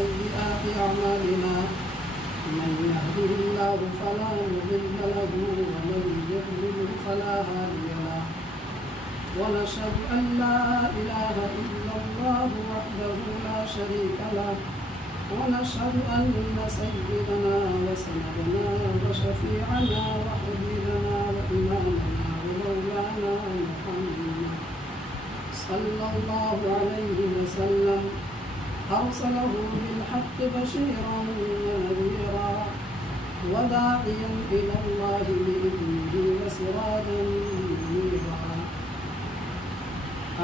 سيئات أعمالنا من يهده الله فلا مضل له ومن يضلل فلا هادي له ونشهد أن لا إله إلا الله وحده لا شريك له ونشهد أن سيدنا وسندنا وشفيعنا وحبيبنا وإمامنا ومولانا محمد صلى الله عليه وسلم أرسله بالحق بشيرا ونذيرا وداعيا إلى الله بإذنه وسراجا منيرا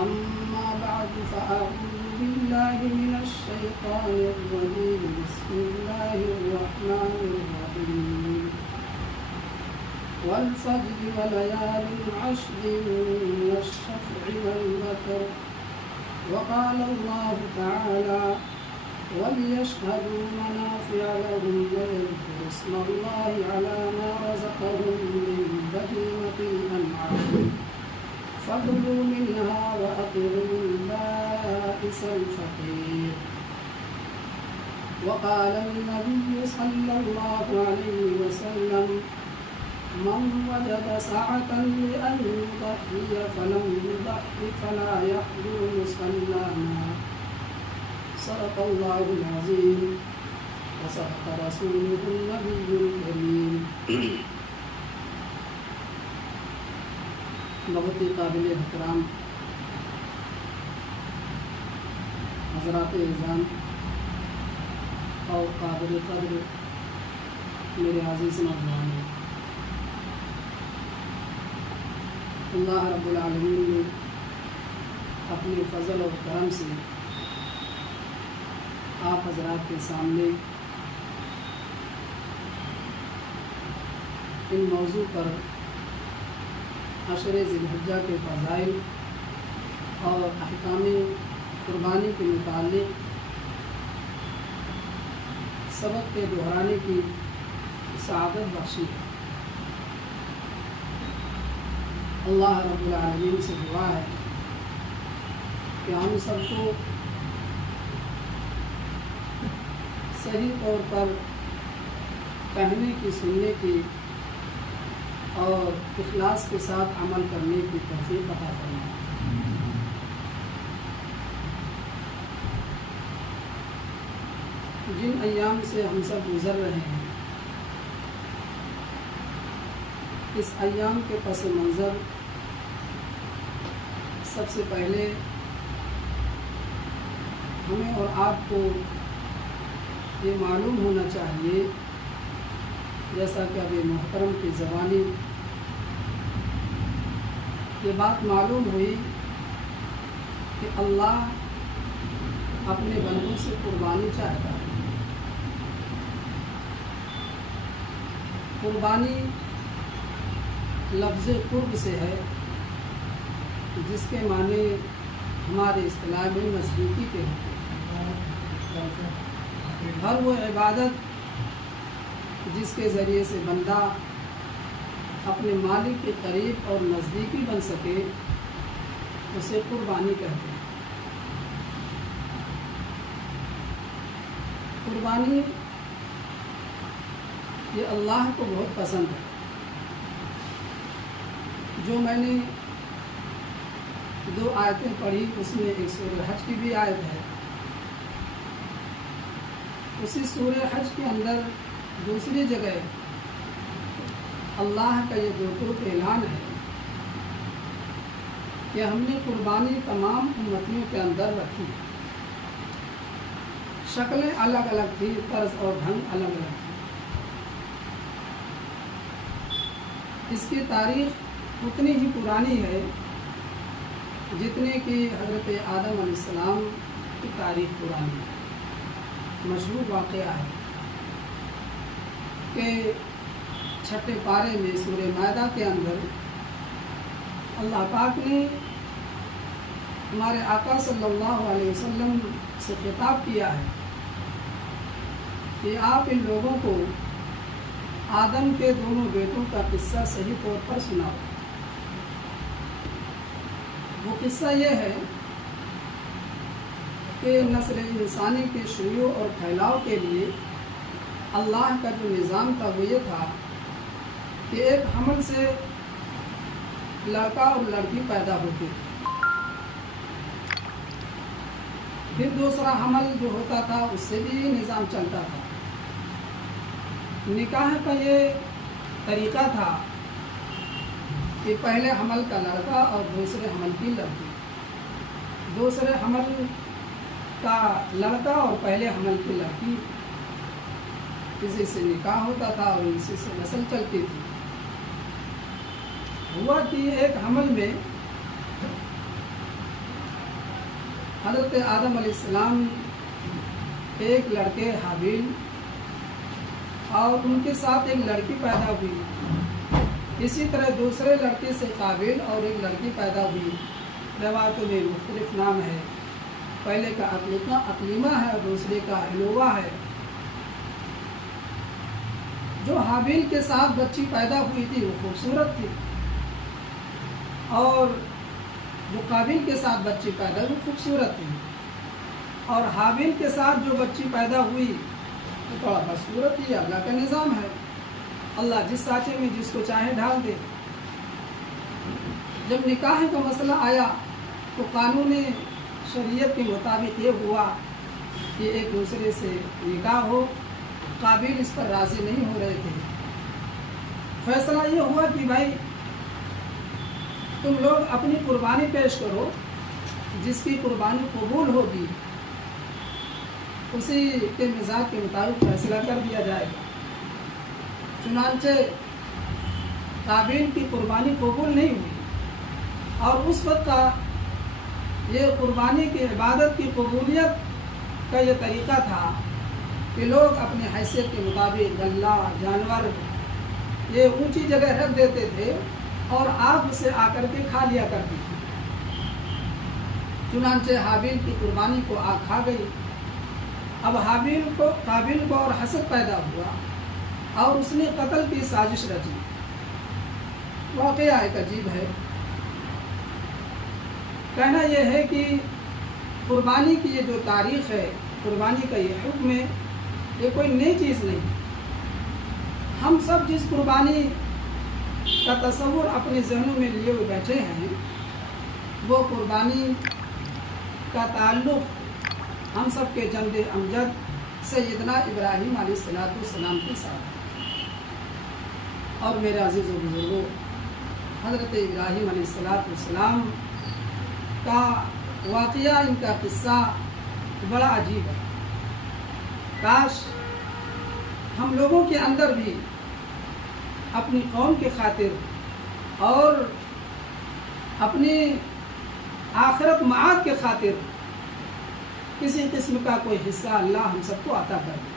أما بعد فأعوذ بالله من الشيطان الرجيم بسم الله الرحمن الرحيم والفجر وليال عشر والشفع والوتر وقال الله تعالى وليشهدوا منافع لهم ويذكروا اسم الله على ما رزقهم من بهيمة الأنعام فكلوا منها وأطعموا البائس الفقير وقال النبي صلى الله عليه وسلم من وجد سعة لأن يضحي فلم يضحي فلا يحضر مصلانا صدق الله العظيم وصدق رسوله النبي الكريم. بہت ہی قابل احترام حضرات اعظام اور قابل قدر میرے عزیز نوجوان، اللہ رب العالمین نے اپنے فضل و کرم سے آپ حضرات کے سامنے ان موضوع پر عشر ذی الحجہ کے فضائل اور احکام قربانی کے متعلق سبق کے دہرانے کی سعادت بخشی ہے۔ اللہ رب العالمین سے دعا ہے کہ ہم سب کو صحیح طور پر کہنے کی، سننے کی اور اخلاص کے ساتھ عمل کرنے کی توفیق عطا فرمائے۔ جن ایام سے ہم سب گزر رہے ہیں، اس ایام کے پس منظر سب سے پہلے ہمیں اور آپ کو یہ معلوم ہونا چاہیے، جیسا کہ ابھی محترم کی زبانی یہ بات معلوم ہوئی کہ اللہ اپنے بندوں سے قربانی چاہتا ہے۔ قربانی لفظ قرب سے ہے، جس کے معنی ہمارے اصطلاح میں نزدیکی کے ہوتے ہیں۔ ہر وہ عبادت جس کے ذریعے سے بندہ اپنے مالک کے قریب اور نزدیکی بن سکے اسے قربانی کہتے ہیں۔ قربانی یہ اللہ کو بہت پسند ہے۔ جو میں نے 2 آیتیں پڑھی، اس میں ایک سورہ حج کی بھی آیت ہے، اسی سورہ حج کے اندر دوسری جگہ اللہ کا یہ دوپرک اعلان ہے کہ ہم نے قربانی تمام امتیوں کے اندر رکھی ہے۔ شکلیں الگ الگ تھی، طرز اور ڈھنگ الگ الگ تھی۔ اس کی تاریخ اتنی ہی پرانی ہے جتنے کی حضرت آدم علیہ السلام کی تاریخ پرانی ہے۔ مشہور واقعہ ہے کہ 6 پارے میں سورہ مائدہ کے اندر اللہ پاک نے ہمارے آقا صلی اللہ علیہ وسلم سے خطاب کیا ہے کہ آپ ان لوگوں کو آدم کے دونوں بیٹوں کا قصہ صحیح طور پر سناؤ۔ وہ قصہ یہ ہے کہ کہ نسل انسانی کے شیوع اور پھیلاؤ کے لیے اللہ کا جو نظام تھا وہ یہ تھا کہ ایک حمل سے لڑکا اور لڑکی پیدا ہوتی تھی، پھر دوسرا حمل جو ہوتا تھا اس سے بھی نظام چلتا تھا۔ نکاح کا یہ طریقہ تھا کہ پہلے حمل کا لڑکا اور دوسرے حمل کی لڑکی، دوسرے حمل کا لڑکا اور پہلے حمل کی لڑکی، اسی سے نکاح ہوتا تھا اور اسی سے نسل چلتی تھی۔ ہوا کہ ایک حمل میں حضرت آدم علیہ السلام ایک لڑکے حابیل اور ان کے ساتھ ایک لڑکی پیدا ہوئی، اسی طرح دوسرے لڑکے سے قابیل اور ایک لڑکی پیدا ہوئی۔ روایتوں میں مختلف نام ہے، پہلے کا اقلیمہ ہے اور دوسرے کا ہلوہ ہے۔ جو حابیل کے ساتھ بچی پیدا ہوئی تھی وہ خوبصورت تھی، اور جو قابیل کے ساتھ بچی پیدا ہوئی وہ خوبصورت تھی، اور حابیل کے ساتھ جو بچی پیدا ہوئی وہ تھوڑا بدصورت تھی۔ اللہ کا نظام ہے، اللہ جس سانچے میں جس کو چاہے ڈال دے۔ جب نکاح کا مسئلہ آیا تو قانون شریعت کے مطابق یہ ہوا کہ ایک دوسرے سے نکاح ہو۔ قابیل اس پر راضی نہیں ہو رہے تھے۔ فیصلہ یہ ہوا کہ بھائی تم لوگ اپنی قربانی پیش کرو، جس کی قربانی قبول ہوگی اسی کے مزاج کے مطابق فیصلہ کر دیا جائے گا۔ چنانچہ قابیل کی قربانی قبول نہیں ہوئی، اور اس وقت کا یہ قربانی کی عبادت کی قبولیت کا یہ طریقہ تھا کہ لوگ اپنے حیثیت کے مطابق غلہ جانور یہ اونچی جگہ رکھ دیتے تھے اور آگ سے آ کر کے کھا لیا کرتی تھی۔ چنانچہ حابیل کی قربانی کو آگ کھا گئی۔ اب قابیل کو اور حسد پیدا ہوا اور اس نے قتل کی سازش رچی۔ واقعہ ایک عجیب ہے۔ کہنا یہ ہے کہ قربانی کی یہ جو تاریخ ہے، قربانی کا یہ حکم ہے، یہ کوئی نئی چیز نہیں۔ ہم سب جس قربانی کا تصور اپنے ذہنوں میں لیے ہوئے بیٹھے ہیں، وہ قربانی کا تعلق ہم سب کے جد امجد سیدنا ابراہیم علیہ السلام کے ساتھ ہے۔ اور میرے عزیز و بزرگوں، حضرت ابراہیم علیہ السلام کا واقعہ، ان کا قصہ بڑا عجیب ہے۔ کاش ہم لوگوں کے اندر بھی اپنی قوم کے خاطر اور اپنی آخرت معاد کے خاطر کسی قسم کا کوئی حصہ اللہ ہم سب کو عطا کر دے۔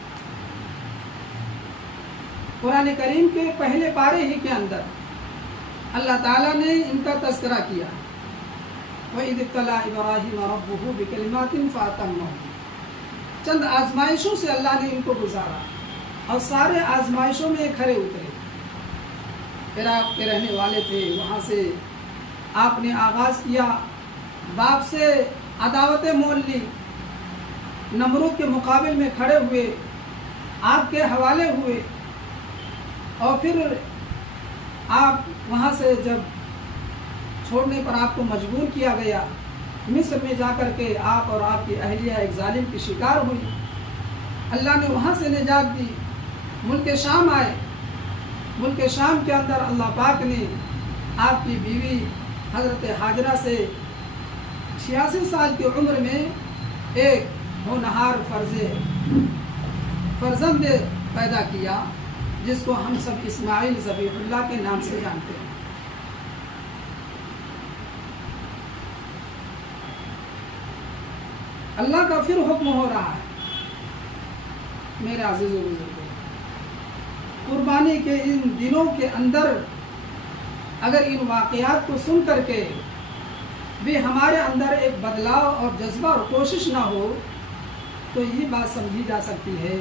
قرآن کریم کے پہلے پارے ہی کے اندر اللہ تعالیٰ نے ان کا تذکرہ کیا، وَإِذِ ابْتَلَىٰ إِبْرَاهِيمَ رَبُّهُ بِكَلِمَاتٍ فَأَتَمَّهُنَّ۔ چند آزمائشوں سے اللہ نے ان کو گزارا اور سارے آزمائشوں میں کھرے اترے۔ عراق کے رہنے والے تھے، وہاں سے آپ نے آغاز کیا، باپ سے عداوتیں مول لی، نمرود کے مقابل میں کھڑے ہوئے، آگ کے حوالے ہوئے، اور پھر آپ وہاں سے جب چھوڑنے پر آپ کو مجبور کیا گیا، مصر میں جا کر کے آپ اور آپ کی اہلیہ ایک ظالم کی شکار ہوئی، اللہ نے وہاں سے نجات دی۔ ملک شام آئے، ملک شام کے اندر اللہ پاک نے آپ کی بیوی حضرت حاجرہ سے 86 سال کی عمر میں ایک ہونہار فرزند پیدا کیا، جس کو ہم سب اسماعیل ذبیح اللہ کے نام سے جانتے ہیں۔ اللہ کا پھر حکم ہو رہا ہے۔ میرے عزیز و بزرگوں، قربانی کے ان دنوں کے اندر اگر ان واقعات کو سن کر کے بھی ہمارے اندر ایک بدلاؤ اور جذبہ اور کوشش نہ ہو تو یہ بات سمجھی جا سکتی ہے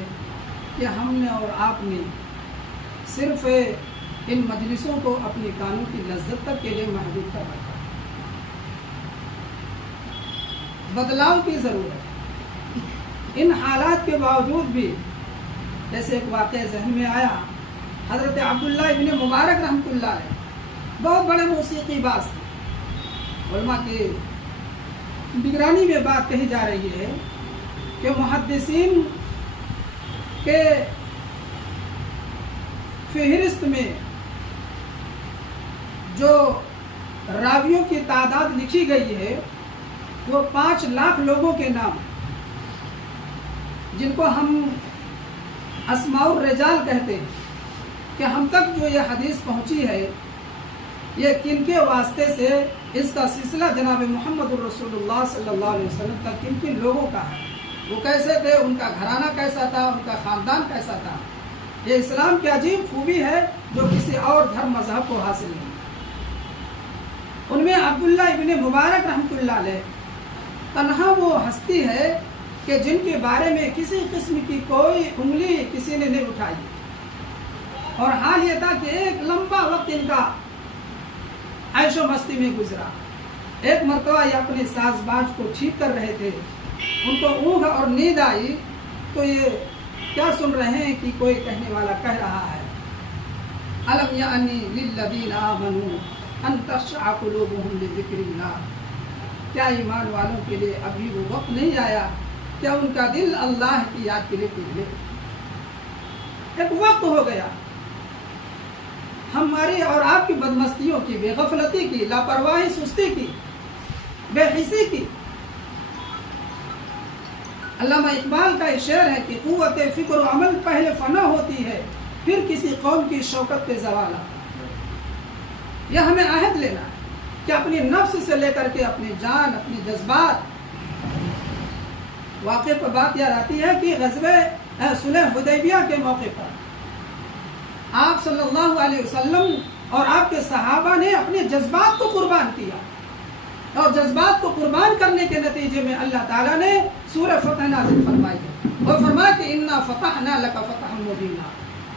کہ ہم نے اور آپ نے صرف ان مجلسوں کو اپنی کانوں کی لذت تک کے لیے محدود کر رکھا ہے۔ بدلاؤ کی ضرورت ہے۔ ان حالات کے باوجود بھی جیسے ایک واقعہ ذہن میں آیا، حضرت عبداللہ ابن مبارک رحمۃ اللہ علیہ بہت بڑے موسیقی باز تھے۔ علماء کی نگرانی میں بات کہی جا رہی ہے کہ محدثین کے فہرست میں جو راویوں کی تعداد لکھی گئی ہے وہ 5 لاکھ لوگوں کے نام ہیں، جن کو ہم اسماء الرجال کہتے ہیں، کہ ہم تک جو یہ حدیث پہنچی ہے یہ کن کے واسطے سے، اس کا سلسلہ جناب محمد الرسول اللہ صلی اللہ علیہ وسلم تک کن کن لوگوں کا ہے، وہ کیسے تھے، ان کا گھرانہ کیسا تھا، ان کا خاندان کیسا تھا۔ یہ اسلام کی عجیب خوبی ہے جو کسی اور دھرم مذہب کو حاصل نہیں۔ ان میں عبداللہ ابن مبارک رحمۃ اللہ علیہ تنہا وہ ہستی ہے کہ جن کے بارے میں کسی قسم کی کوئی انگلی کسی نے نہیں اٹھائی، اور حال یہ تھا کہ ایک لمبا وقت ان کا عیش و مستی میں گزرا۔ ایک مرتبہ یہ اپنے ساز باز کو ٹھیک کر رہے تھے، ان کو اونگ اور نیند آئی تو یہ کیا سن رہے ہیں کہ کوئی کہنے والا کہہ رہا ہے، الم یعنی للذین آمنوا ان تخشع قلوبہم لذکر اللہ، کیا ایمان والوں کے لیے ابھی وہ وقت نہیں آیا کیا ان کا دل اللہ کی یاد کے لیے پگھلے۔ ایک وقت ہو گیا ہماری اور آپ کی بدمستیوں کی، بے غفلتی کی، لاپرواہی، سستی کی، بے حسی کی۔ علامہ اقبال کا ایک شعر ہے کہ قوت فکر و عمل پہلے فنا ہوتی ہے، پھر کسی قوم کی شوکت پہ زوال آتا ہے۔ یہ ہمیں عہد لینا ہے کہ اپنی نفس سے لے کر کے اپنی جان، اپنے جذبات۔ واقعے پر بات یاد آتی ہے کہ غزوہ صلح حدیبیہ کے موقع پر آپ صلی اللہ علیہ وسلم اور آپ کے صحابہ نے اپنے جذبات کو قربان کیا، اور جذبات کو قربان کرنے کے نتیجے میں اللہ تعالیٰ نے سورہ فتح نازل فرمائی ہے، اور فرمایا کہ انا فتحنا لک فتحا مبینا،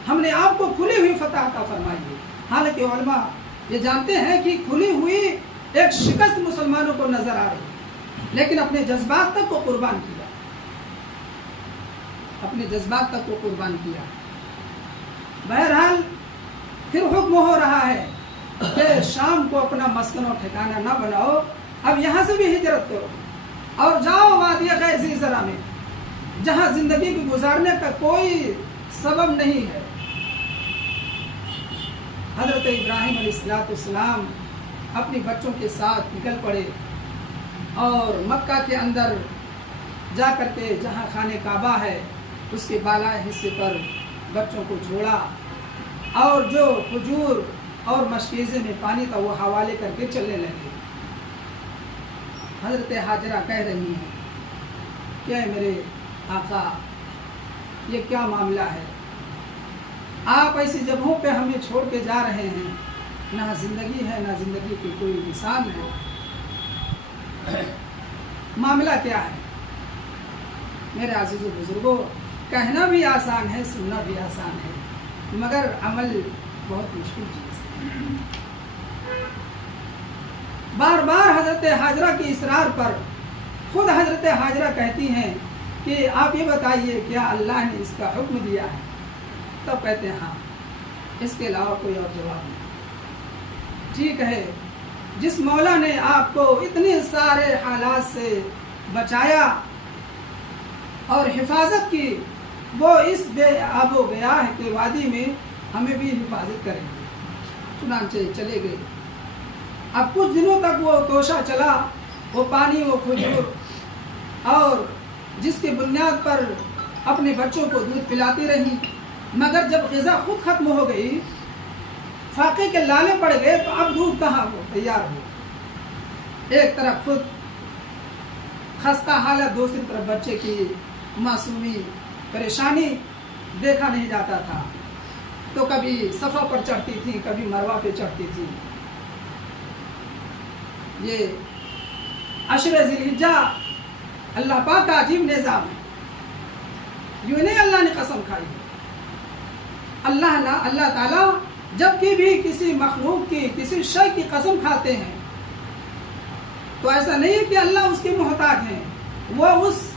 ہم نے آپ کو کھلی ہوئی فتح عطا فرمائی ہے۔ حالانکہ علماء یہ جانتے ہیں کہ کھلی ہوئی ایک شکست مسلمانوں کو نظر آ رہی ہے، لیکن اپنے جذبات تک کو قربان کیا، اپنے جذبات تک کو قربان کیا۔ بہرحال پھر حکم ہو رہا ہے کہ شام کو اپنا مسکن و ٹھکانہ نہ بناؤ، اب یہاں سے بھی ہجرت کرو اور جاؤ وادی خیزرہ میں، جہاں زندگی کو گزارنے کا کوئی سبب نہیں ہے۔ حضرت ابراہیم علیہ السلام اپنے بچوں کے ساتھ نکل پڑے اور مکہ کے اندر جا کر کے جہاں خانہ کعبہ ہے اس کے بالا حصے پر بچوں کو چھوڑا، اور جو کھجور اور مشکیزے میں پانی تھا وہ حوالے کر کے چلنے لگے۔ حضرت ہاجرہ کہہ رہی ہیں کہ اے میرے آقا یہ کیا معاملہ ہے، آپ ایسی جگہوں پہ ہمیں چھوڑ کے جا رہے ہیں، نہ زندگی ہے نہ زندگی کی کوئی نشان ہے، معاملہ کیا ہے؟ میرے عزیز و بزرگوں، کہنا بھی آسان ہے، سننا بھی آسان ہے، مگر عمل بہت مشکل چیز ہے۔ بار بار حضرت ہاجرہ کی اصرار پر خود حضرت ہاجرہ کہتی ہیں کہ آپ یہ بتائیے کیا اللہ نے اس کا حکم دیا ہے؟ تب کہتے ہیں ہاں، اس کے علاوہ کوئی اور جواب نہیں۔ ٹھیک ہے، جس مولا نے آپ کو اتنے سارے حالات سے بچایا اور حفاظت کی، وہ اس بے آب و گیاہ کے وادی میں ہمیں بھی حفاظت کریں گے۔ چنانچہ چلے گئے۔ اب کچھ دنوں تک وہ توشہ چلا، وہ پانی، وہ کھجور، اور جس کی بنیاد پر اپنے بچوں کو دودھ پلاتی رہی، مگر جب غذا خود ختم ہو گئی، فاقے کے لالے پڑ گئے، تو اب دودھ کہاں ہو تیار ہو۔ ایک طرف خود خستہ حالت، دوسری طرف بچے کی معصومی، پریشانی دیکھا نہیں جاتا تھا، تو کبھی صفا پر چڑھتی تھی، کبھی مروہ پہ چڑھتی تھی۔ یہ عشر ذی الحجہ اللہ پاک کا عجیب نظام ہے، یوں نہیں اللہ نے قسم کھائی ہے۔ اللہ تعالیٰ جب بھی کسی مخلوق کی، کسی شے کی قسم کھاتے ہیں تو ایسا نہیں ہے کہ اللہ اس کے محتاج ہیں، وہ اس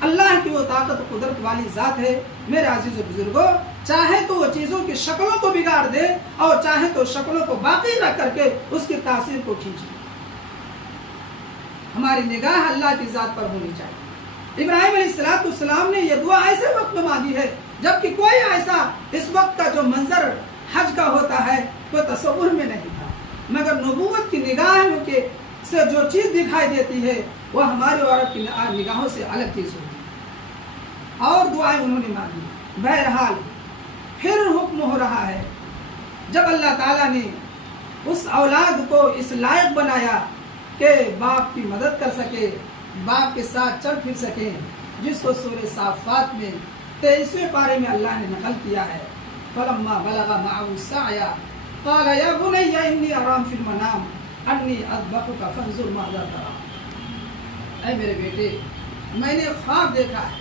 اللہ کی وہ طاقت و قدرت والی ذات ہے میرے عزیز و بزرگوں، چاہے تو وہ چیزوں کی شکلوں کو بگاڑ دے اور چاہے تو شکلوں کو باقی رکھ کر کے اس کی تاثیر کو کھینچ لے۔ ہماری نگاہ اللہ کی ذات پر ہونی چاہیے۔ ابراہیم علیہ السلام نے یہ دعا ایسے وقت میں مانگی ہے جبکہ کوئی ایسا اس وقت کا جو منظر حج کا ہوتا ہے کوئی تصور میں نہیں تھا، مگر نبوت کی نگاہ کے سے جو چیز دکھائی دیتی ہے وہ ہمارے اور کی نگاہوں سے الگ چیز ہوتی ہے، اور دعائیں انہوں نے مانگی۔ بہرحال پھر حکم ہو رہا ہے، جب اللہ تعالیٰ نے اس اولاد کو اس لائق بنایا کہ باپ کی مدد کر سکے، باپ کے ساتھ چل پھر سکے، جس کو سورہ صافات میں 23ویں پارے میں اللہ نے نقل کیا ہے، فلما بلغ معه السعي قال يا بني اني ارى في المنام انی اذبحک فانظر ماذا ترى۔ اے میرے بیٹے، میں نے خواب دیکھا ہے،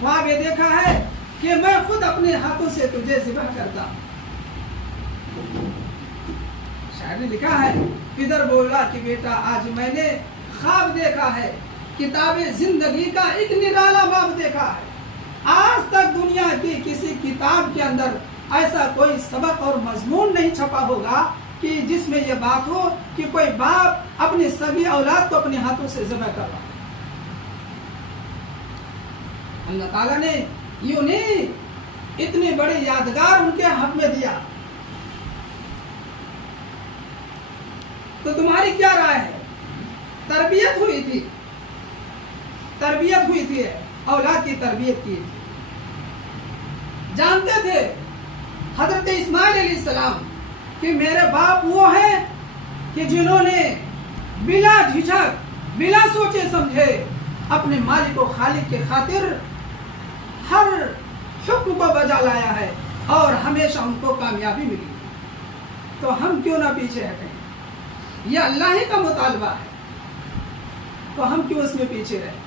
خواب یہ دیکھا ہے کہ میں خود اپنے ہاتھوں سے تجھے ذبح کرتا ہوں۔ شاعر نے لکھا ہے، پدر بولا کہ بیٹا آج میں نے خواب دیکھا ہے، کتاب زندگی کا ایک نرالا باب دیکھا ہے۔ آج تک دنیا کی کسی کتاب کے اندر ایسا کوئی سبق اور مضمون نہیں چھپا ہوگا کہ جس میں یہ بات ہو کہ کوئی باپ اپنی سبھی اولاد کو اپنے ہاتھوں سے ذبح کر رہا ہے۔ اللہ تعالیٰ نے یوں نہیں اتنے بڑے یادگار ان کے حق میں دیا۔ تو تمہاری کیا رائے ہے؟ تربیت ہوئی تھی اولاد کی تربیت کی تھی، جانتے تھے حضرت اسماعیل علیہ السلام کہ میرے باپ وہ ہیں کہ جنہوں نے بلا جھجک بلا سوچے سمجھے اپنے مالک و خالق کے خاطر ہر حکم کو بجا لایا ہے اور ہمیشہ ان کو کامیابی ملی۔ تو ہم کیوں نہ پیچھے ہٹیں؟ یہ اللہ ہی کا مطالبہ ہے، تو ہم کیوں اس میں پیچھے رہیں؟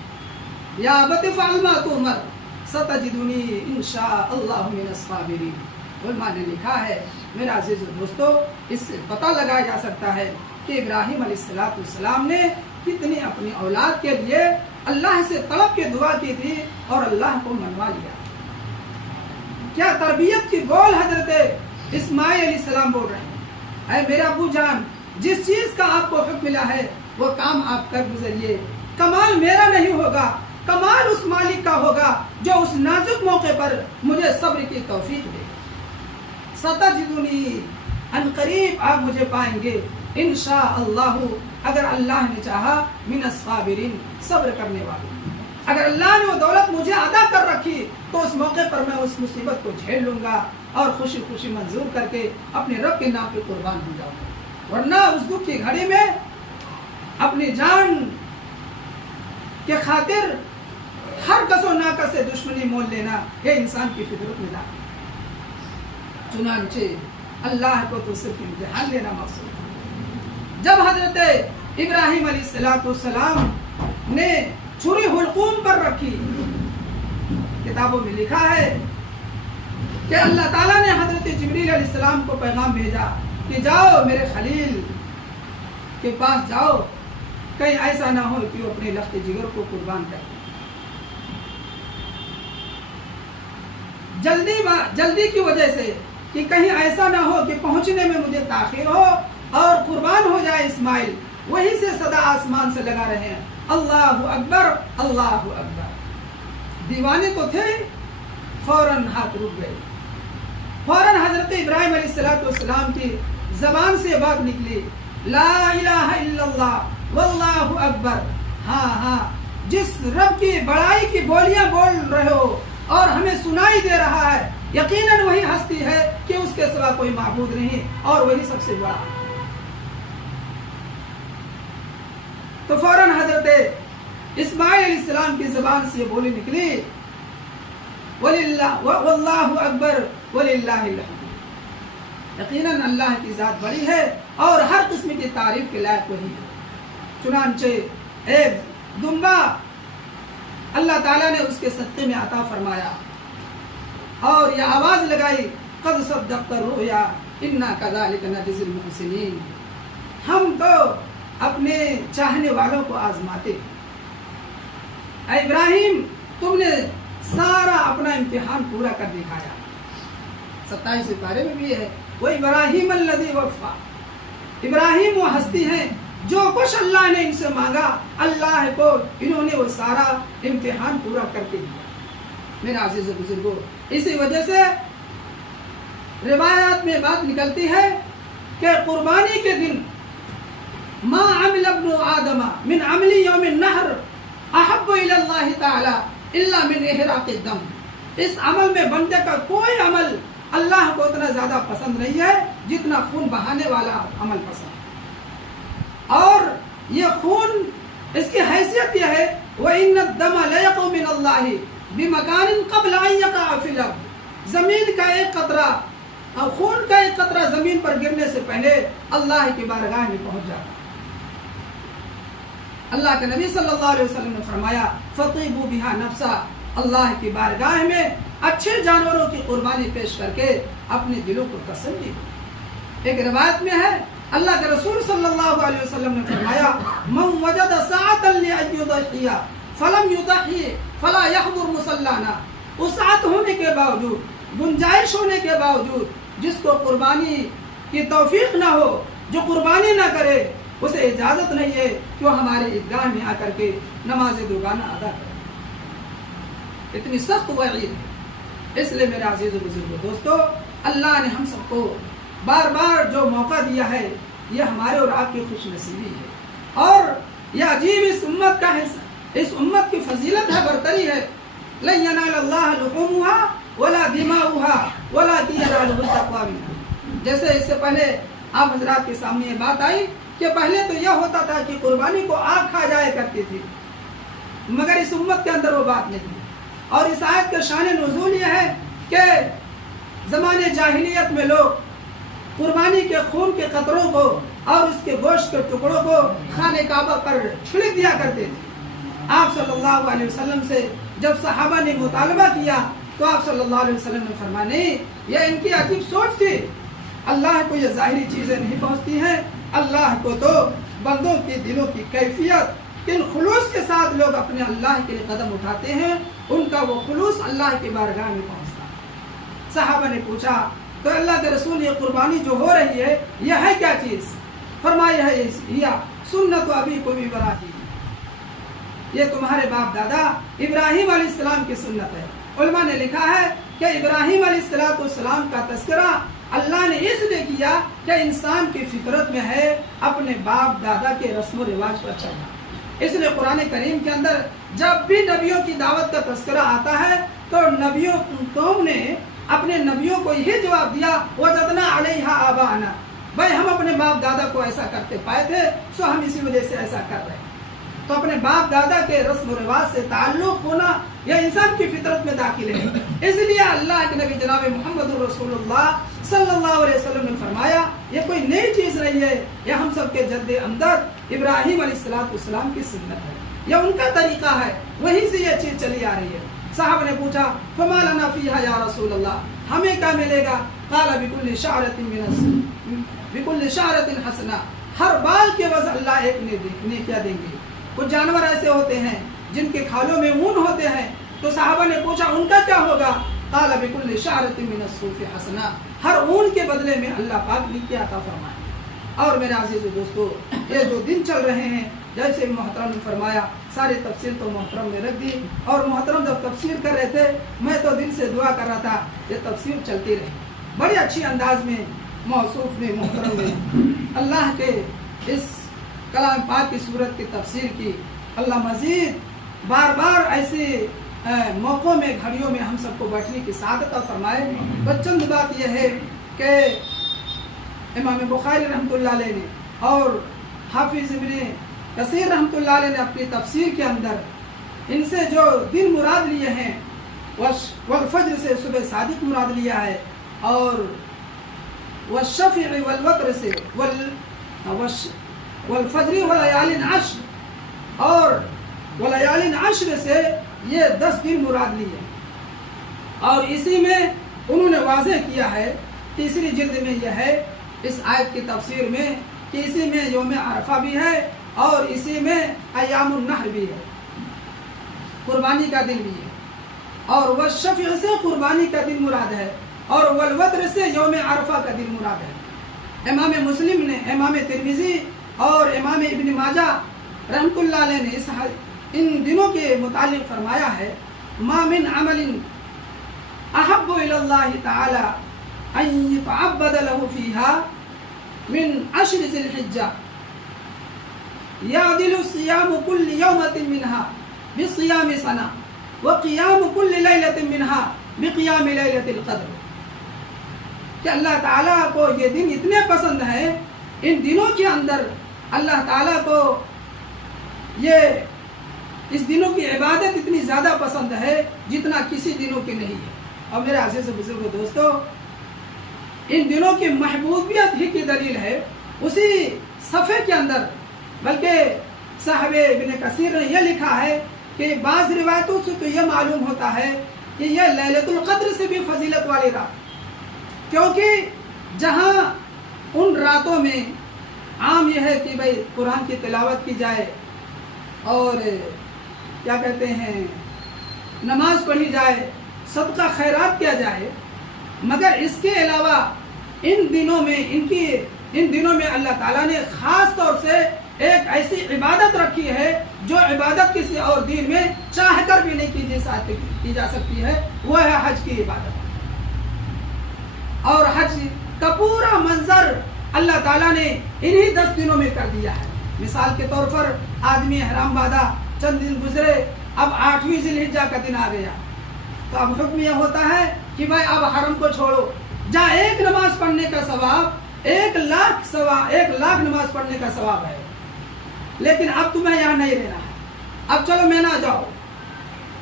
یا ابت افعل ما تؤمر ستجدنی انشاء اللہ من الصابرین۔ علماء نے لکھا ہے، میرے عزیز و دوستو، اس سے پتہ لگایا جا سکتا ہے کہ ابراہیم علیہ السلام نے کتنی اپنی اولاد کے لیے اللہ سے طلب کے دعا کی تھی اور اللہ کو منوا لیا۔ کیا تربیت کی بول حضرت اسماعیل علیہ السلام بول رہے ہیں، اے میرے ابو جان، جس چیز کا آپ کو حکم ملا ہے وہ کام آپ کر گزریے، کمال میرا نہیں ہوگا، کمال اس مالک کا ہوگا جو اس نازک موقع پر مجھے صبر کی توفیق دے۔ ستجدنی، ان قریب آپ مجھے پائیں گے، انشاءاللہ، اگر اللہ نے چاہا، من الصابرین، صبر کرنے والے۔ اگر اللہ نے وہ دولت مجھے عطا کر رکھی تو اس موقع پر میں اس مصیبت کو جھیل لوں گا اور خوشی خوشی منظور کر کے اپنے رب کے نام پہ قربان ہو جاؤں گا، ورنہ اس دکھ کی گھڑی میں اپنی جان کے خاطر ہر کس و ناکس سے دشمنی مول لینا یہ انسان کی فطرت میں داخل ہے۔ چنانچہ اللہ کو تو صرف امتحان لینا مقصود ہے۔ جب حضرت ابراہیم علیہ السلام نے چھری حلقوم پر رکھی، کتابوں میں لکھا ہے کہ اللہ تعالیٰ نے حضرت جبریل علیہ السلام کو پیغام بھیجا کہ جاؤ میرے خلیل کے پاس جاؤ، کہیں ایسا نہ ہو کہ وہ اپنے لخت جگر کو قربان کر جلدی کی وجہ سے، کہ کہیں ایسا نہ ہو کہ پہنچنے میں مجھے تاخیر ہو اور قربان ہو جائے اسماعیل۔ وہی سے صدا آسمان سے لگا رہے ہیں، اللہ اکبر اللہ اکبر۔ دیوانے تو تھے، فوراً ہاتھ رک گئے، فوراً حضرت ابراہیم علیہ السلام کی زبان سے بات نکلی، لا الہ الا اللہ واللہ اکبر۔ ہاں، جس رب کی بڑائی کی بولیاں بول رہے ہو اور ہمیں سنائی دے رہا ہے، یقیناً وہی ہستی ہے کہ اس کے سوا کوئی معبود نہیں اور وہی سب سے بڑا۔ تو فوراً حضرت اسماعیل علیہ السلام کی زبان سے یہ بولی نکلی، واللہ اکبر وللہ الحمد۔ یقیناً اللہ کی ذات بڑی ہے اور ہر قسم کی تعریف کے لائق وہی ہے۔ چنانچہ ایک دمبا اللہ تعالیٰ نے اس کے صدقے میں عطا فرمایا اور یہ آواز لگائی، قد صدقت الرؤیا انا کذالک نجزی المحسنین۔ ہم تو اپنے چاہنے والوں کو آزماتے۔ اے ابراہیم، تم نے سارا اپنا امتحان پورا کر دکھایا۔ 27 پارے میں بھی ہے وہ ابراہیم الذی وفا، ابراہیم وہ ہستی ہیں جو کچھ اللہ نے ان سے مانگا اللہ کو انہوں نے وہ سارا امتحان پورا کر کے دیا۔ میرے عزیز و بزرگوں، اسی وجہ سے روایات میں بات نکلتی ہے کہ قربانی کے دن ما عمل ابن آدم من عمل یوم النحر احب الی اللہ تعالی الا من احراق الدم، اس عمل میں بندے کا کوئی عمل اللہ کو اتنا زیادہ پسند نہیں ہے جتنا خون بہانے والا عمل پسند ہے۔ اور یہ خون اس کی حیثیت یہ ہے وَإِنَّ الدَّمَ لَيَقُ مِنَ اللَّهِ بِمَكَانٍ قَبْلَ أَن يَقَعَ فِي الْأَرْضِ، زمین کا ایک قطرہ اور خون کا ایک قطرہ زمین پر گرنے سے پہلے اللہ کی بارگاہ میں پہنچ جاتا ہے۔ اللہ کے نبی صلی اللہ علیہ وسلم نے فرمایا فَطِيبُوا بِهَا نَفْسًا، اللہ کی بارگاہ میں اچھے جانوروں کی قربانی پیش کر کے اپنے دلوں کو تسلی دو۔ ایک روایت میں ہے اللہ کے رسول صلی اللہ علیہ وسلم نے فرمایا من وجد ساعة لأن يضحي فلم يضحي فلا يحضر مصلانا، وسعت ہونے کے باوجود، گنجائش ہونے کے باوجود جس کو قربانی کی توفیق نہ ہو، جو قربانی نہ کرے، اسے اجازت نہیں ہے کہ وہ ہمارے عیدگاہ میں آ کر کے نماز دوگانہ ادا کرے۔ اتنی سخت وعید ہے۔ اس لیے میرے عزیز و بزرگوں دوستو، اللہ نے ہم سب کو بار بار جو موقع دیا ہے یہ ہمارے اور آپ کی خوش نصیبی ہے، اور یہ عجیب اس امت کا حصہ، اس امت کی فضیلت ہے، برتری ہے۔ لن ینال اللہ لحومها ولا دماؤها ولکن ینالہ التقوی منکم، جیسے اس سے پہلے آپ حضرات کے سامنے یہ بات آئی کہ پہلے تو یہ ہوتا تھا کہ قربانی کو آگ کھا جایا کرتی تھی، مگر اس امت کے اندر وہ بات نہیں ہے۔ اور اس آیت کا شان نزول یہ ہے کہ زمانے جاہلیت میں لوگ قربانی کے خون کے قطروں کو اور اس کے گوشت کے ٹکڑوں کو خانہ کعبہ پر چھڑک دیا کرتے تھے۔ آپ صلی اللہ علیہ وسلم سے جب صحابہ نے مطالبہ کیا تو آپ صلی اللہ علیہ وسلم نے فرمایا نہیں، یہ ان کی عجیب سوچ تھی، اللہ کو یہ ظاہری چیزیں نہیں پہنچتی ہیں، اللہ کو تو بندوں کے دلوں کی کیفیت، کن خلوص کے ساتھ لوگ اپنے اللہ کے لیے قدم اٹھاتے ہیں، ان کا وہ خلوص اللہ کی بارگاہ میں پہنچتا ہے۔ صحابہ نے پوچھا تو اللہ کے رسول یہ قربانی جو ہو رہی ہے یہ ہے کیا چیز؟ فرمایا ہے یہ سنت ابیکم ابراہیم، یہ تمہارے باپ دادا ابراہیم علیہ السلام کی سنت ہے۔ علماء نے لکھا ہے کہ ابراہیم علیہ السلام کا تذکرہ اللہ نے اس لیے کیا کہ انسان کی فطرت میں ہے اپنے باپ دادا کے رسم و رواج پر چلنا۔ اس لیے قرآن کریم کے اندر جب بھی نبیوں کی دعوت کا تذکرہ آتا ہے تو نبیوں قوم نے اپنے نبیوں کو یہ جواب دیا وجدنا علیہا آباءنا، بھائی ہم اپنے باپ دادا کو ایسا کرتے پائے تھے سو ہم اسی وجہ سے ایسا کر رہے ہیں۔ تو اپنے باپ دادا کے رسم و رواج سے تعلق ہونا یہ انسان کی فطرت میں داخل ہے۔ اس لیے اللہ کے نبی جناب محمد رسول اللہ صلی اللہ علیہ وسلم نے فرمایا یہ کوئی نئی چیز نہیں ہے، یہ ہم سب کے جد امجد ابراہیم علیہ السلام کی سنت ہے، یہ ان کا طریقہ ہے، وہیں سے یہ چیز چلی آ رہی ہے۔ صاحب نے پوچھا فما لنا فیہا یا رسول اللہ، ہمیں کیا ملے گا؟ قال بکل شعرۃ بکل شعرۃ حسنہ، ہر بال کے عوض اللہ ایک نیکیاں دیں گے۔ کچھ جانور ایسے ہوتے ہیں جن کے کھالوں میں اون ہوتے ہیں، تو صحابہ نے پوچھا ان کا کیا ہوگا؟ قال بکل شعرۃ من الصوف حسنہ، ہر اون کے بدلے میں اللہ پاک نیکی عطا فرمائے۔ اور میرے عزیز دوستو، یہ جو دن چل رہے ہیں جیسے محترم نے فرمایا، ساری تفسیر تو محترم نے رکھ دی، اور محترم جب تفسیر کر رہے تھے میں تو دل سے دعا کر رہا تھا یہ تفسیر چلتی رہے، بڑے اچھی انداز میں موصوف نے محترم نے اللہ کے اس کلام پاک کی صورت کی تفسیر کی۔ اللہ مزید بار بار ایسے موقعوں میں گھڑیوں میں ہم سب کو بیٹھنے کی سعادت فرمائے۔ بس چند بات یہ ہے کہ امام بخاری رحمۃ اللہ علیہ نے اور حافظ ابن کثیر رحمۃ اللہ علیہ نے اپنی تفسیر کے اندر ان سے جو دن مراد لیے ہیں، والفجر سے صبح صادق مراد لیا ہے، اور والشفع والوتر سے والفجر ولیال عشر، اور ولیال عشر سے یہ 10 دن مراد لیے، اور اسی میں انہوں نے واضح کیا ہے، تیسری جلد میں یہ ہے اس آیت کی تفسیر میں کہ اسی میں یوم عرفہ بھی ہے اور اسی میں ایام النحر بھی ہے، قربانی کا دن بھی ہے۔ اور والشفع سے قربانی کا دن مراد ہے، اور والوتر سے یوم عرفہ کا دن مراد ہے۔ امام مسلم نے، امام ترمذی اور امام ابن ماجہ رحمۃ اللہ علیہ نے ان دنوں کے متعلق فرمایا ہے، ما من عمل احب الی اللہ تعالی ان يتعبد له فيها من 10 ذي الحجة يعدل صيام كل يومة منها بصيام سنة وقيام كل ليلة منها بقيام ليلة القدر۔ کہ اللہ تعالیٰ کو یہ دن اتنے پسند ہیں، ان دنوں کے اندر اللہ تعالیٰ کو یہ اس دنوں کی عبادت اتنی زیادہ پسند ہے جتنا کسی دنوں کی نہیں ہے۔ اور میرے عزیز و بزرگوں دوستو، ان دنوں کی محبوبیت ہی کی دلیل ہے اسی صفحے کے اندر، بلکہ صاحب ابن کثیر نے یہ لکھا ہے کہ بعض روایتوں سے تو یہ معلوم ہوتا ہے کہ یہ لیلۃ القدر سے بھی فضیلت والی رات، کیونکہ جہاں ان راتوں میں عام یہ ہے کہ بھئی قرآن کی تلاوت کی جائے اور کیا کہتے ہیں نماز پڑھی جائے، صدقہ خیرات کیا جائے، مگر اس کے علاوہ ان دنوں میں اللہ تعالیٰ نے خاص طور سے ایک ایسی عبادت رکھی ہے جو عبادت کسی اور دین میں چاہ کر بھی نہیں کی جا سکتی ہے، وہ ہے حج کی عبادت۔ اور حج کا پورا منظر اللہ تعالیٰ نے انہی 10 دنوں میں کر دیا ہے۔ مثال کے طور پر آدمی احرام باندھا، چند دن گزرے، اب 8ویں ذی الحجہ کا دن آ گیا، تو اب حکم یہ ہوتا ہے کہ بھائی اب حرم کو چھوڑو، جہاں ایک نماز پڑھنے کا ثواب 1,00,000 نماز پڑھنے کا ثواب ہے، لیکن اب تمہیں یہاں نہیں رہنا ہے، اب چلو مینا جاؤ،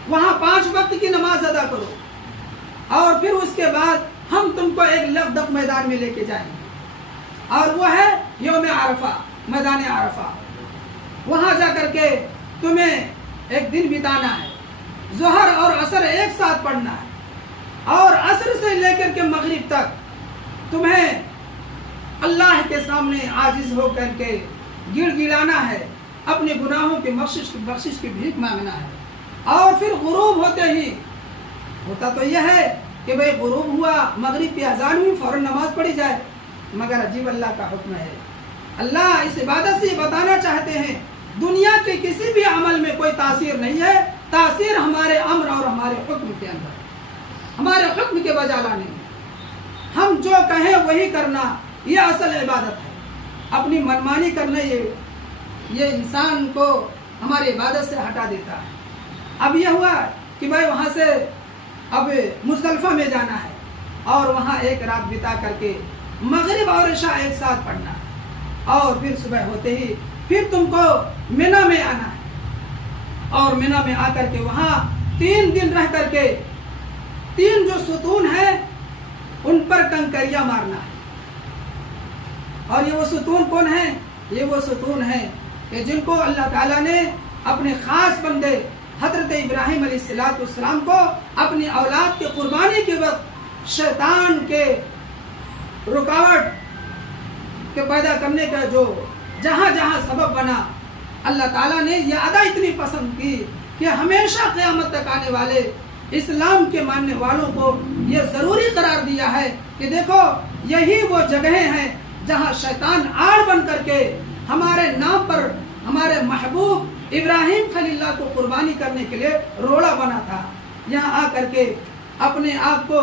وہاں 5 وقت کی نماز ادا کرو، اور پھر اس کے بعد ہم تم کو ایک لغدق میدان میں لے کے جائیں گے، اور وہ ہے یوم عرفہ، میدان عرفہ۔ وہاں جا کر کے تمہیں ایک دن بتانا ہے، ظہر اور عصر ایک ساتھ پڑھنا ہے، اور عصر سے لے کر کے مغرب تک تمہیں اللہ کے سامنے عاجز ہو کر کے گڑ گڑانا ہے، اپنے گناہوں کی بخشش کی بھیک مانگنا ہے، اور پھر غروب ہوتے ہی ہوتا تو یہ ہے کہ بھئی غروب ہوا، مغرب کی اذان ہوئی، فوراً نماز پڑھی جائے، مگر عجیب اللہ کا حکم ہے۔ اللہ اس عبادت سے بتانا چاہتے ہیں دنیا کے کسی بھی عمل میں کوئی تاثیر نہیں ہے، تاثیر ہمارے امر اور ہمارے حکم کے اندر، ہمارے حکم کے بجا لانے میں، ہم جو کہیں وہی کرنا، یہ اصل عبادت ہے۔ اپنی منمانی کرنا یہ انسان کو ہماری عبادت سے ہٹا دیتا ہے۔ اب یہ ہوا کہ بھائی وہاں سے اب مزدلفہ میں جانا ہے، اور وہاں ایک رات بتا کر کے مغرب اور عشاء ایک ساتھ پڑھنا ہے، اور پھر صبح ہوتے ہی پھر تم کو مینا میں آنا ہے، اور مینا میں آ کر کے وہاں 3 دن رہ کر کے 3 جو ستون ہیں ان پر کنکریاں مارنا ہے۔ اور یہ وہ ستون کون ہیں؟ یہ وہ ستون ہیں کہ جن کو اللہ تعالیٰ نے اپنے خاص بندے حضرت ابراہیم علیہ السلام کو اپنی اولاد کی قربانی کے وقت شیطان کے رکاوٹ کے پیدا کرنے کا جو جہاں جہاں سبب بنا، اللہ تعالیٰ نے یہ ادا اتنی پسند کی کہ ہمیشہ قیامت تک آنے والے اسلام کے ماننے والوں کو یہ ضروری قرار دیا ہے کہ دیکھو یہی وہ جگہیں ہیں جہاں شیطان آڑ بن کر کے ہمارے نام پر ہمارے محبوب ابراہیم خلیل اللہ کو قربانی کرنے کے لیے روڑا بنا تھا، یہاں آ کر کے اپنے آپ کو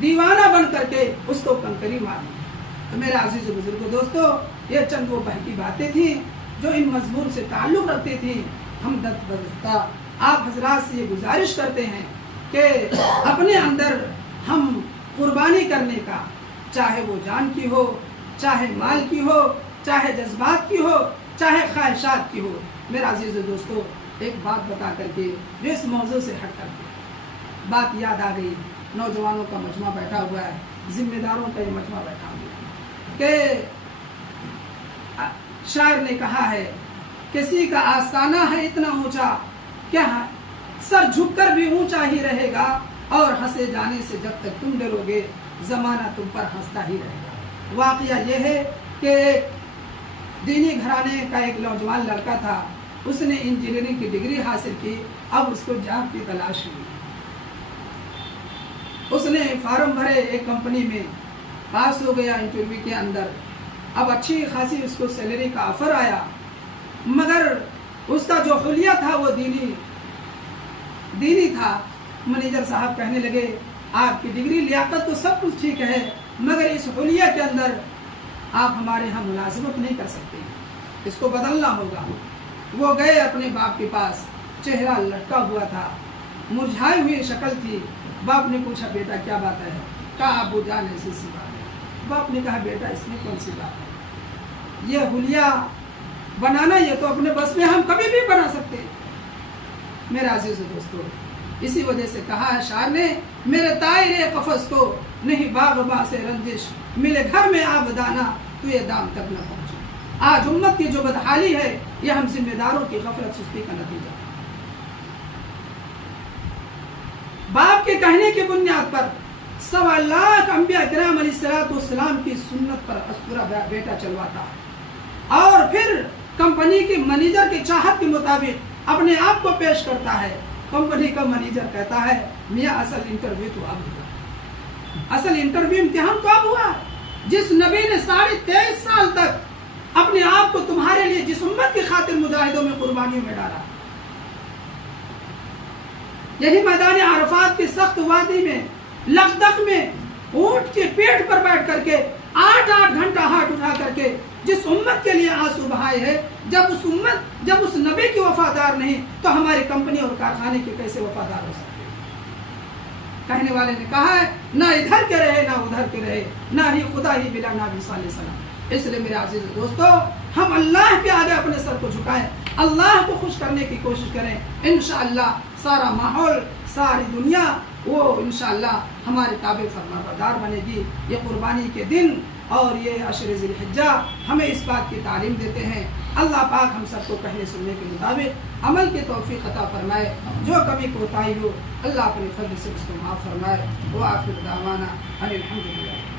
دیوانہ بن کر کے اس کو کنکری مارنا۔ تو میرے عزیز و بزرگوں دوستو، یہ چند وہ بہتی باتیں تھیں جو ان مضمون سے تعلق رکھتی تھیں۔ ہم دستہ آپ حضرات سے یہ گزارش کرتے ہیں کہ اپنے اندر ہم قربانی کرنے کا، چاہے وہ جان کی ہو، چاہے مال کی ہو، چاہے جذبات کی ہو، چاہے خواہشات کی ہو، میرا عزیز و دوستو ایک بات بتا کر کے جو اس موضوع سے ہٹ کر کے بات یاد آ گئی، نوجوانوں کا مجمع بیٹھا ہوا ہے، ذمہ داروں کا یہ مجمع بیٹھا ہوا ہے کہ شاعر نے کہا ہے کسی کا آستانہ ہے اتنا اونچا کیا سر جھک کر بھی اونچا ہی رہے گا، اور ہنسے جانے سے جب تک تم ڈرو گے زمانہ تم پر ہنستا ہی رہے گا۔ واقعہ یہ ہے کہ دینی گھرانے کا ایک نوجوان لڑکا تھا، اس نے انجینئرنگ کی ڈگری حاصل کی، اب اس کو جاب کی تلاش ہوئی، اس نے فارم بھرے ایک کمپنی میں، پاس ہو گیا انٹرویو کے اندر، اب اچھی خاصی اس کو سیلری کا آفر آیا، مگر اس کا جو حلیہ تھا وہ دینی تھا۔ منیجر صاحب کہنے لگے آپ کی ڈگری لیاقت تو سب کچھ ٹھیک ہے، مگر اس حلیہ کے اندر آپ ہمارے ہاں ملازمت نہیں کر سکتے، اس کو بدلنا ہوگا۔ وہ گئے اپنے باپ کے پاس، چہرہ لٹکا ہوا تھا، مرجھائی ہوئی شکل تھی۔ باپ نے پوچھا بیٹا کیا بات ہے؟ کہا ابو جان ایسی سی بات ہے۔ باپ نے کہا بیٹا اس میں کون سی بات ہے؟ یہ حلیہ بنانا یہ تو اپنے بس میں ہم کبھی بھی بنا سکتے ہیں۔ میرے عزیز و دوستو، اسی وجہ سے کہا ہے شاعر نے، میرے طائر قفس کو نہیں باغباں سے رنجش، ملے گھر میں آب دانا تو یہ دام تک نہ پہنچے۔ آج امت کی جو بدحالی ہے یہ ہم ذمہ داروں کی غفلت سستی کا نتیجہ ہے۔ باپ کے کہنے کی بنیاد پر 1.25 لاکھ انبیاء کرام علیہ السلام کی سنت پر پورا بیٹا چلواتا ہے، اور پھر کمپنی کے منیجر کی چاہت کے مطابق اپنے آپ کو پیش کرتا ہے۔ کمپنی کا منیجر کہتا ہے میاں اصل انٹرویو تو اب ہوا، اصل انٹرویو امتحان تو اب ہوا۔ جس نبی نے 23.5 سال تک اپنے آپ کو تمہارے لیے جس امت کی خاطر مجاہدوں میں قربانیوں میں ڈالا، یہی میدان عرفات کی سخت وادی میں لخدق میں اونٹ کے پیٹ پر بیٹھ کر کے 8 گھنٹہ ہاتھ اٹھا کر کے جس امت کے لیے آنسو بہائے ہے، جب اس نبی کی وفادار نہیں تو ہماری کمپنی اور کارخانے کے کیسے وفادار ہو سکتے؟ کہنے والے نے کہا ہے نہ ادھر کے رہے نہ ادھر کے رہے، نہ ہی خدا ہی بلا نبی صلی اللہ علیہ وسلم۔ اس لیے میرے عزیز دوستو، ہم اللہ کے آگے اپنے سر کو جھکائیں، اللہ کو خوش کرنے کی کوشش کریں، انشاءاللہ سارا ماحول، ساری دنیا وہ انشاءاللہ ہمارے تابع فرما بردار بنے گی۔ یہ قربانی کے دن اور یہ عشر ذی الحجہ ہمیں اس بات کی تعلیم دیتے ہیں۔ اللہ پاک ہم سب کو کہنے سننے کے مطابق عمل کی توفیق عطا فرمائے، جو کمی کوتاہی ہو اللہ اپنے فضل سے اس کو معاف فرمائے۔ وآخر دعوانا ان الحمدللہ۔